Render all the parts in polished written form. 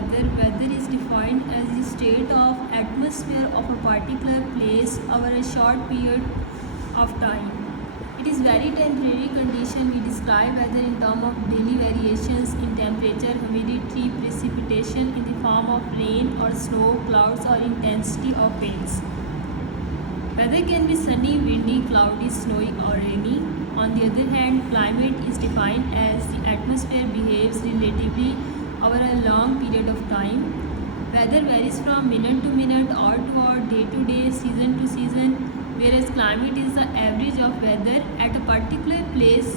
weather. Weather is defined as the state of atmosphere of a particular place over a short period of time. It is very temporary condition. We describe weather in terms of daily variations in temperature, humidity, precipitation in the form of rain or snow, clouds, or intensity of winds. Weather can be sunny, windy, cloudy, snowy, or rainy. On the other hand, climate is defined as the atmosphere behaves relatively over a long period of time. Weather varies from minute to minute, hour to hour, day to day, season to season, whereas climate is the average of weather at a particular place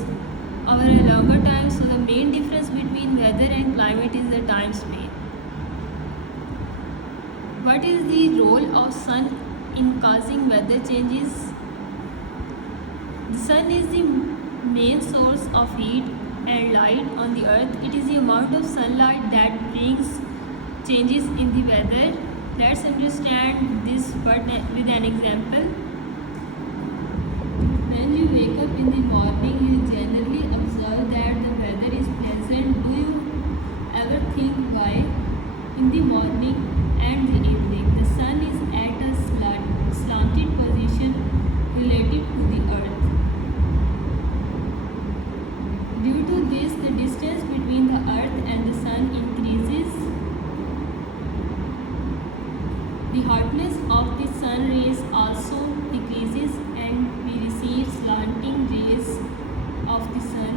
over a longer time. So the main difference between weather and climate is the time span. What is the role of sun in causing weather changes? The sun is the main source of heat and light on the earth. It is the amount of sunlight that brings changes in the weather. Let's understand this with an example. When you wake up in the morning, you generally observe that the weather is pleasant. Do you ever think why? In the morning and the evening, the sun is at a slanted position relative to the earth. Due to this, the distance between the earth and the sun increases. The hardness of the sun rays also decreases and we receive slanting rays of the sun.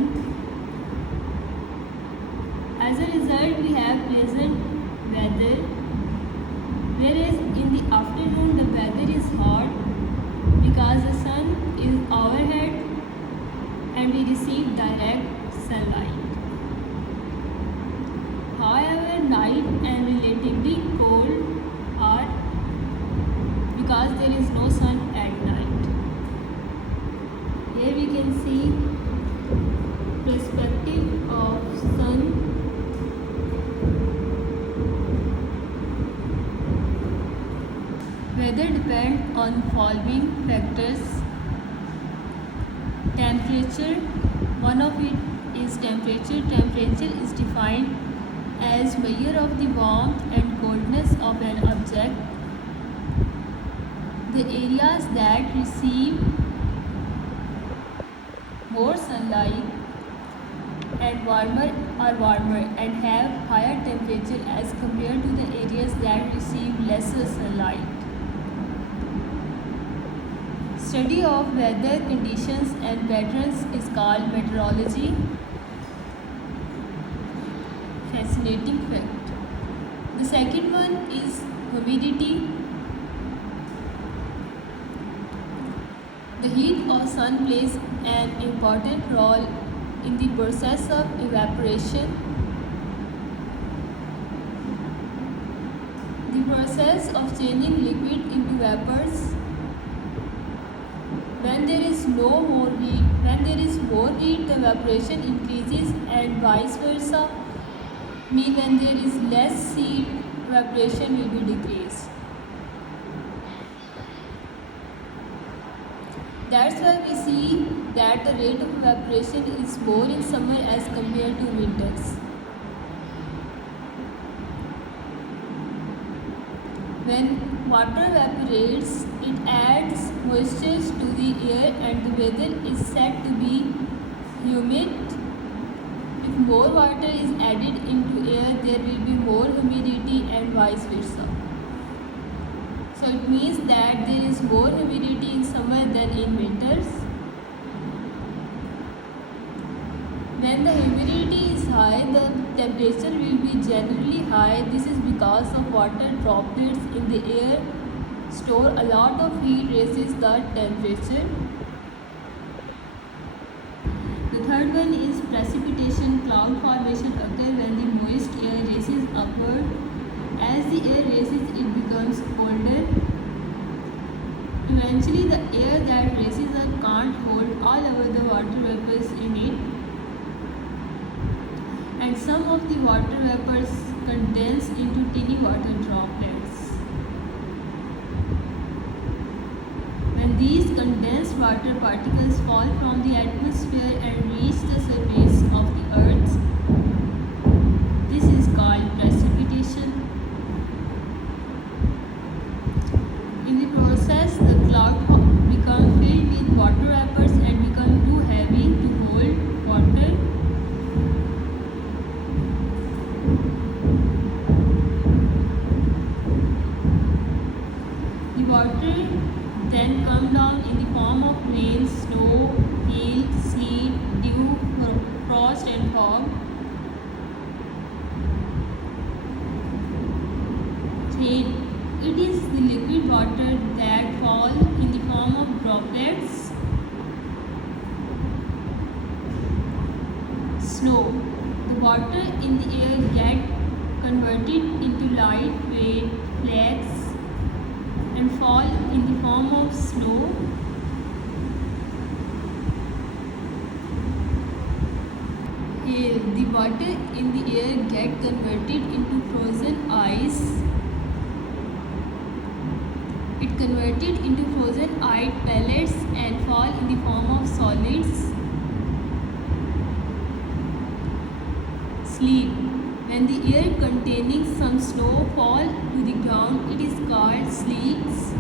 As a result, we have pleasant weather, whereas in the afternoon the weather is hot because the sun is overhead and we receive direct sunlight. However, night and relatively cold are because there is no sun at night. Here we can see perspective of sun. Weather depends on following factors. Temperature, one of it is temperature. Temperature is defined as measure of the warmth and coldness of an object. The areas that receive more sunlight and are warmer and have higher temperature as compared to the areas that receive lesser sunlight. Study of weather conditions and patterns is called meteorology. Fascinating fact. The second one is humidity. The heat of sun plays an important role in the process of evaporation. The process of changing liquid into vapors. When there is more heat, the evaporation increases and vice versa. Mean when there is less heat, evaporation will be decreased. That's why we see that the rate of evaporation is more in summer as compared to winters. When water evaporates, it adds moisture to the air and the weather is said to be humid. If more water is added into air, there will be more humidity and vice versa. So it means that there is more humidity in summer than in winters. When the humidity is high, the temperature will be generally high. This is because of water droplets in the air store a lot of heat, raises the temperature. The third one is precipitation. Cloud formation occurs when the moist air raises upward. As the air raises, it becomes colder. Eventually, the air that raises up can't hold all over the water vapors in it, and some of the water vapors condense into tiny water droplets. When these condensed water particles fall from the atmosphere and reach the surface of the earth, this is called precipitation. water that fall in the form of droplets. Snow. The water in the air get converted into lightweight flakes and fall in the form of snow. Hail. The water in the air get converted into frozen ice. It converted into frozen ice pellets and fall in the form of solids. Sleet. When the air containing some snow fall to the ground, it is called sleets.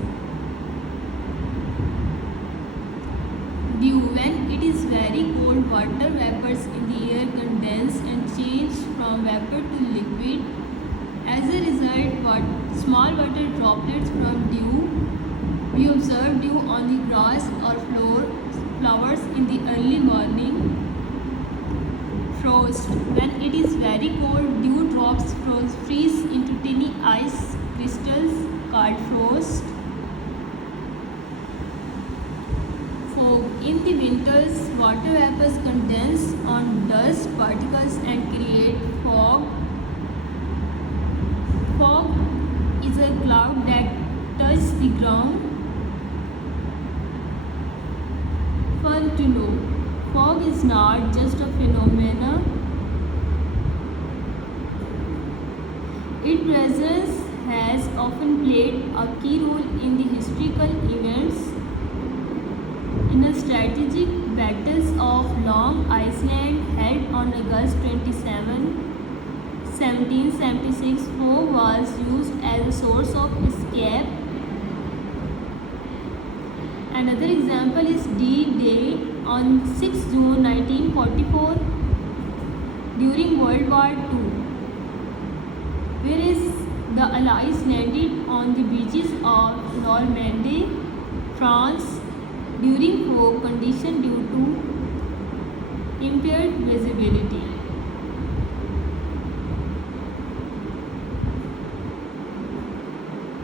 Dew. When it is very cold, water vapors in the air condense and change from vapor to liquid. As a result, small water droplets from dew. We observe dew on the grass or flowers in the early morning. Frost. When it is very cold, dew drops freeze into tiny ice crystals called frost. Fog. In the winters, water vapors condense on dust particles and create fog. Fog is a cloud that touches the ground. Fun to know. Fog is not just a phenomenon. Its presence has often played a key role in the historical events. In the strategic battles of Long Island held on August 27, 1776, fog was used as a source of escape. Another example is D-Day on 6 June 1944 during World War II, whereas the Allies landed on the beaches of Normandy, France during fog condition due to impaired visibility.